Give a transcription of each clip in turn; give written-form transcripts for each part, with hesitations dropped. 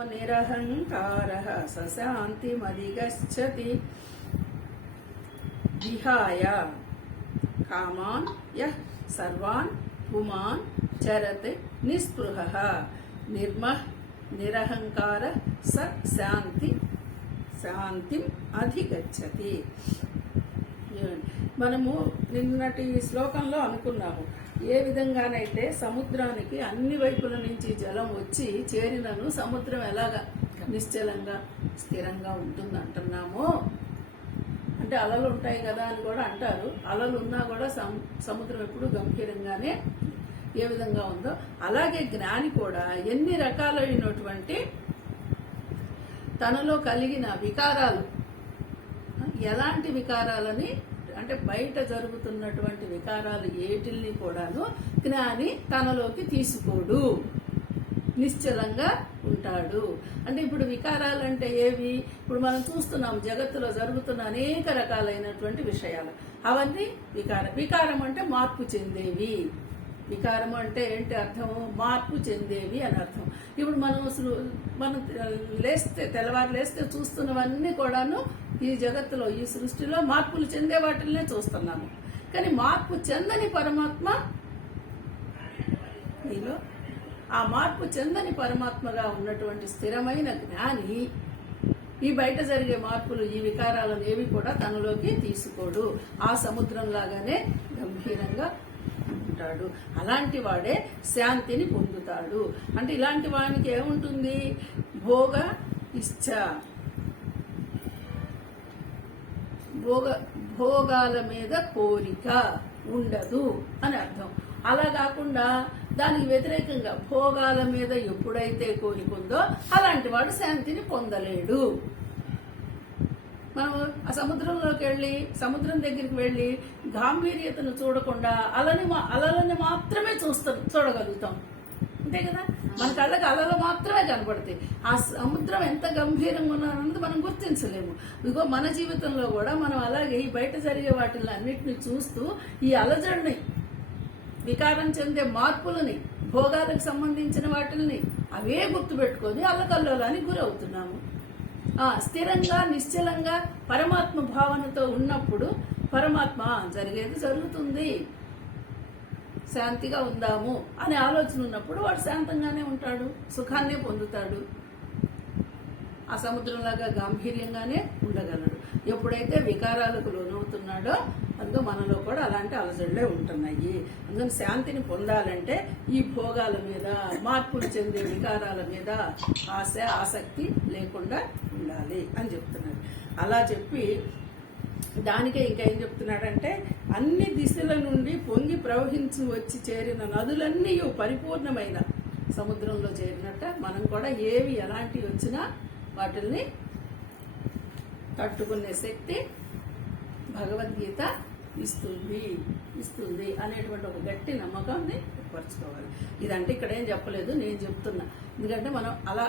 निरहङ्कारः सशान्तिमधिगच्छति विहाय कामान् यः सर्वान् पुमान् चरते निस्पृहः निर्मः निरहंकार स శాంతిం అధిగచ్చతి. మనము నిన్నటి శ్లోకంలో అనుకున్నాము, ఏ విధంగానైతే సముద్రానికి అన్ని వైపుల నుంచి జలం వచ్చి చేరినను సముద్రం ఎలాగా నిశ్చలంగా స్థిరంగా ఉంటుంది అంటున్నామో, అంటే అలలు ఉంటాయి కదా అని కూడా అంటారు. అలలు ఉన్నా కూడా సముద్రం ఎప్పుడు గంభీరంగానే ఏ విధంగా ఉందో అలాగే జ్ఞాని కూడా ఎన్ని రకాలైనటువంటి తనలో కలిగిన వికారాలు, ఎలాంటి వికారాలని అంటే బయట జరుగుతున్నటువంటి వికారాలు ఏటిల్ని కూడాను జ్ఞాని తనలోకి తీసుకోడు, నిశ్చలంగా ఉంటాడు. అంటే ఇప్పుడు వికారాలు అంటే ఏవి? ఇప్పుడు మనం చూస్తున్నాం జగత్తులో జరుగుతున్న అనేక రకాలైనటువంటి విషయాలు, అవన్నీ వికారం అంటే మార్పు చెందేవి. వికారం అంటే ఏంటి అర్థం? మార్పు చెందేవి అని అర్థం. ఇప్పుడు మనం తెల్లవారు లేస్తే చూస్తున్నవన్నీ కూడాను ఈ జగత్తులో, ఈ సృష్టిలో మార్పులు చెందే వాటిల్నే చూస్తున్నాము. కానీ మార్పు చెందని పరమాత్మ నీలో, ఆ మార్పు చెందని పరమాత్మగా ఉన్నటువంటి స్థిరమైన జ్ఞాని ఈ బయట జరిగే మార్పులు, ఈ వికారాలను ఏవి కూడా తనలోకి తీసుకోడు. ఆ సముద్రం లాగానే గంభీరంగా ఉంటాడు. అలాంటి వాడే శాంతిని పొందుతాడు. అంటే ఇలాంటి వానికి ఏముంటుంది? భోగ ఇచ్చ, భోగాల మీద కోరిక ఉండదు అని అర్థం. అలా కాకుండా దానికి వ్యతిరేకంగా భోగాల మీద ఎప్పుడైతే కోరిక ఉందో అలాంటి వాడు శాంతిని పొందలేడు. మనం ఆ సముద్రంలోకి వెళ్ళి, సముద్రం దగ్గరికి వెళ్ళి గాంభీర్యతను చూడకుండా అలలని మాత్రమే చూడగలుగుతాం, అంతే కదా. మన కళ్ళకి అలలు మాత్రమే కనపడతాయి. ఆ సముద్రం ఎంత గంభీరంగా ఉన్నది మనం గుర్తించలేము. ఇదిగో మన జీవితంలో కూడా మనం అలాగే ఈ బయట జరిగే వాటిని అన్నిటిని చూస్తూ ఈ అలజడిని, వికారం చెందే మార్పులని, భోగాలకు సంబంధించిన వాటిని అవే గుర్తుపెట్టుకొని అల్లకల్లోలానికి గురవుతున్నాము. స్థిరంగా నిశ్చలంగా పరమాత్మ భావనతో ఉన్నప్పుడు పరమాత్మ జరిగేది జరుగుతుంది, శాంతిగా ఉందాము అనే ఆలోచన ఉన్నప్పుడు వాడు శాంతంగానే ఉంటాడు, సుఖాన్నే పొందుతాడు, ఆ సముద్రంలాగా గాంభీర్యంగానే ఉండగలడు. ఎప్పుడైతే వికారాలకు లోనవుతున్నాడో అందులో మనలో కూడా అలాంటి అలజడులే ఉంటున్నాయి. అందుకని శాంతిని పొందాలంటే ఈ భోగాల మీద, మార్పులు చెందే వికారాల మీద ఆశ, ఆసక్తి లేకుండా ఉండాలి అని చెప్తున్నాడు. అలా చెప్పి దానికే ఇంకా ఏం చెప్తున్నాడంటే, అన్ని దిశల నుండి పొంగి ప్రవహించి వచ్చి చేరిన నదులన్నీ పరిపూర్ణమైన సముద్రంలో చేరినట్ట మనం కూడా ఏవి ఎలాంటివి వచ్చినా వాటిల్ని తట్టుకునే శక్తి భగవద్గీత ఇస్తుంది అనేటువంటి ఒక గట్టి నమ్మకాన్ని ఏర్పరచుకోవాలి. ఇదంటే ఇక్కడ ఏం చెప్పలేదు, నేను చెప్తున్నా. ఎందుకంటే మనం అలా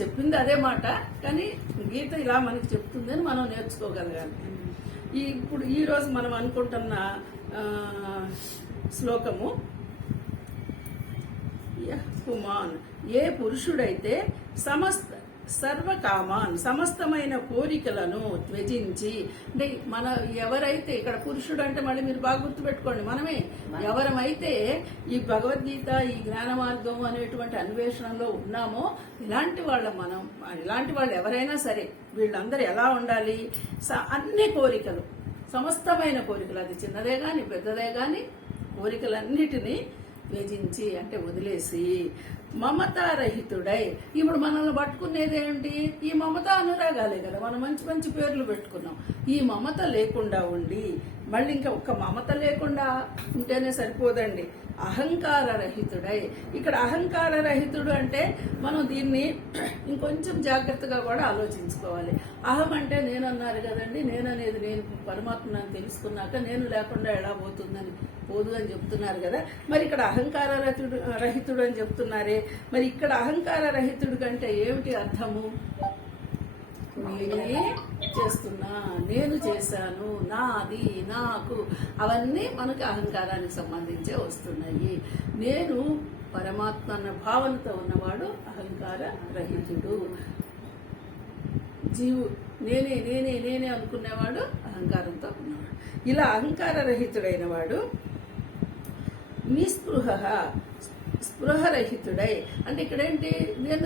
చెప్పింది అదే మాట, కానీ గీత ఇలా మనకి చెప్తుంది అని మనం నేర్చుకోగలగాలి. ఇప్పుడు ఈరోజు మనం అనుకుంటున్న శ్లోకము, పుమాన్, ఏ పురుషుడైతే సర్వకామాన్, సమస్తమైన కోరికలను త్యజించి, అంటే మన ఎవరైతే ఇక్కడ పురుషుడు అంటే మళ్ళీ మీరు బాగా గుర్తుపెట్టుకోండి, మనమే ఎవరమైతే ఈ భగవద్గీత, ఈ జ్ఞాన మార్గం అనేటువంటి అన్వేషణలో ఉన్నామో ఇలాంటి వాళ్ళు ఎవరైనా సరే వీళ్ళందరూ ఎలా ఉండాలి? అన్ని కోరికలు, సమస్తమైన కోరికలు, అది చిన్నదే గాని పెద్దదే గాని కోరికలన్నిటినీ త్యజించి అంటే వదిలేసి, మమతారహితుడై, ఇప్పుడు మనల్ని పట్టుకునేదేంటి? ఈ మమత అనురాగాలే కదా. మనం మంచి మంచి పేర్లు పెట్టుకున్నాం. ఈ మమత లేకుండా ఉండి, మళ్ళీ ఇంకా ఒక్క మమత లేకుండా ఉంటేనే సరిపోదండి, అహంకార రహితుడై. ఇక్కడ అహంకార రహితుడు అంటే మనం దీన్ని ఇంకొంచెం జాగ్రత్తగా కూడా ఆలోచించుకోవాలి. అహం అంటే నేను అన్నారు కదండి, నేననేది నేను పరమాత్మని తెలుసుకున్నాక నేను లేకుండా ఎలా పోదు అని చెప్తున్నారు కదా. మరి ఇక్కడ అహంకార రహితుడు అని చెప్తున్నారే, మరి ఇక్కడ అహంకార రహితుడు కంటే ఏమిటి అర్థము? నేనే చేస్తున్నా, నేను చేశాను, నాది, నాకు, అవన్నీ మనకి అహంకారానికి సంబంధించే వస్తున్నాయి. నేను పరమాత్మ అన్న భావనతో ఉన్నవాడు అహంకార రహితుడు. జీవు నేనే నేనే నేనే అనుకునేవాడు అహంకారంతో ఉన్నవాడు. ఇలా అహంకార రహితుడైన వాడు నిస్పృహ, స్పృహరహితుడై, అంటే ఇక్కడేంటి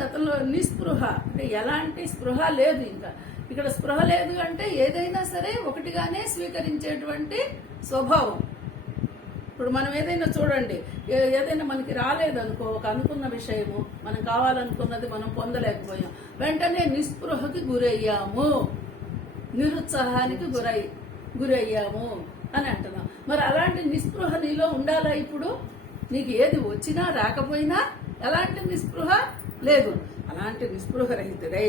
అతనిలో నిస్పృహ అంటే ఎలాంటి స్పృహ లేదు. ఇంకా ఇక్కడ స్పృహ లేదు అంటే ఏదైనా సరే ఒకటిగానే స్వీకరించేటువంటి స్వభావం. ఇప్పుడు మనం ఏదైనా చూడండి, ఏదైనా మనకి రాలేదనుకో, ఒక అనుకున్న విషయము మనం కావాలనుకున్నది మనం పొందలేకపోయాం, వెంటనే నిస్పృహకి గురయ్యాము, నిరుత్సాహానికి గురయ్యాము అని అంటున్నాం. మరి అలాంటి నిస్పృహ నీలో ఉండాలా? ఇప్పుడు నీకు ఏది వచ్చినా రాకపోయినా ఎలాంటి నిస్పృహ లేదు. అలాంటి నిస్పృహ రహితుడై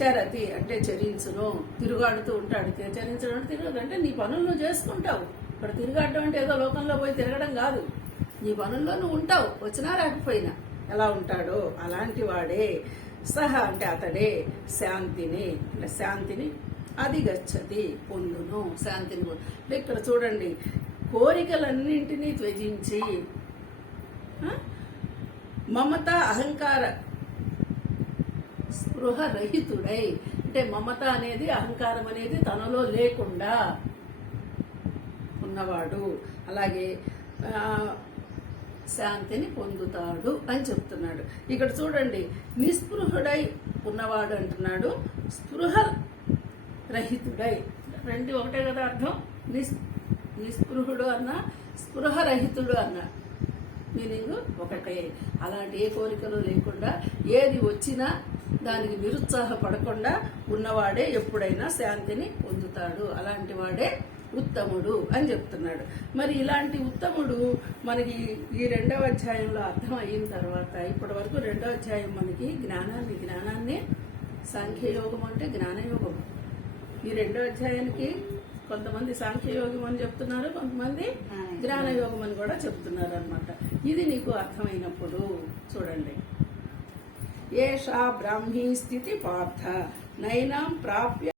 చరతి అంటే చరించును, తిరుగాడుతూ ఉంటాడు. చరించడం అంటే తిరగదు అంటే నీ పనులు నువ్వు చేసుకుంటావు. ఇక్కడ తిరగడం అంటే ఏదో లోకంలో పోయి తిరగడం కాదు, నీ పనుల్లో నువ్వు ఉంటావు, వచ్చినా రాకపోయినా. ఎలా ఉంటాడో అలాంటి వాడే సహ అంటే అతడే శాంతిని, శాంతిని అధిగచ్చతి పొందును, శాంతిని అంటే ఇక్కడ చూడండి, కోరికలన్నింటినీ త్యజించి మమత అహంకార స్పృహ రహితుడై, అంటే మమత అనేది అహంకారం అనేది తనలో లేకుండా ఉన్నవాడు, అలాగే శాంతిని పొందుతాడు అని చెప్తున్నాడు. ఇక్కడ చూడండి, నిస్పృహుడై ఉన్నవాడు అంటున్నాడు, స్పృహ రహితుడై, రెండు ఒకటే కదా అర్థం. నిస్పృహుడు అన్న స్పృహ రహితుడు అన్న మీనింగ్ ఒకటే. అలాంటి ఏ కోరికలు లేకుండా ఏది వచ్చినా దానికి నిరుత్సాహపడకుండా ఉన్నవాడే ఎప్పుడైనా శాంతిని పొందుతాడు. అలాంటి వాడే ఉత్తముడు అని చెప్తున్నాడు. మరి ఇలాంటి ఉత్తముడు మనకి ఈ 2వ అధ్యాయంలో అర్థం అయిన తర్వాత, ఇప్పటి వరకు 2వ అధ్యాయం మనకి జ్ఞానాన్ని సాంఖ్యయోగం అంటే జ్ఞానయోగం. ఈ 2వ అధ్యాయానికి కొంతమంది సాంఖ్యయోగం అని చెప్తున్నారు, కొంతమంది జ్ఞానయోగం అని కూడా చెప్తున్నారు అన్నమాట. ఇది నీకు అర్థమైనప్పుడు చూడండి, ఏషా బ్రాహ్మీ స్థితి పార్థ నైనాం ప్రాప్య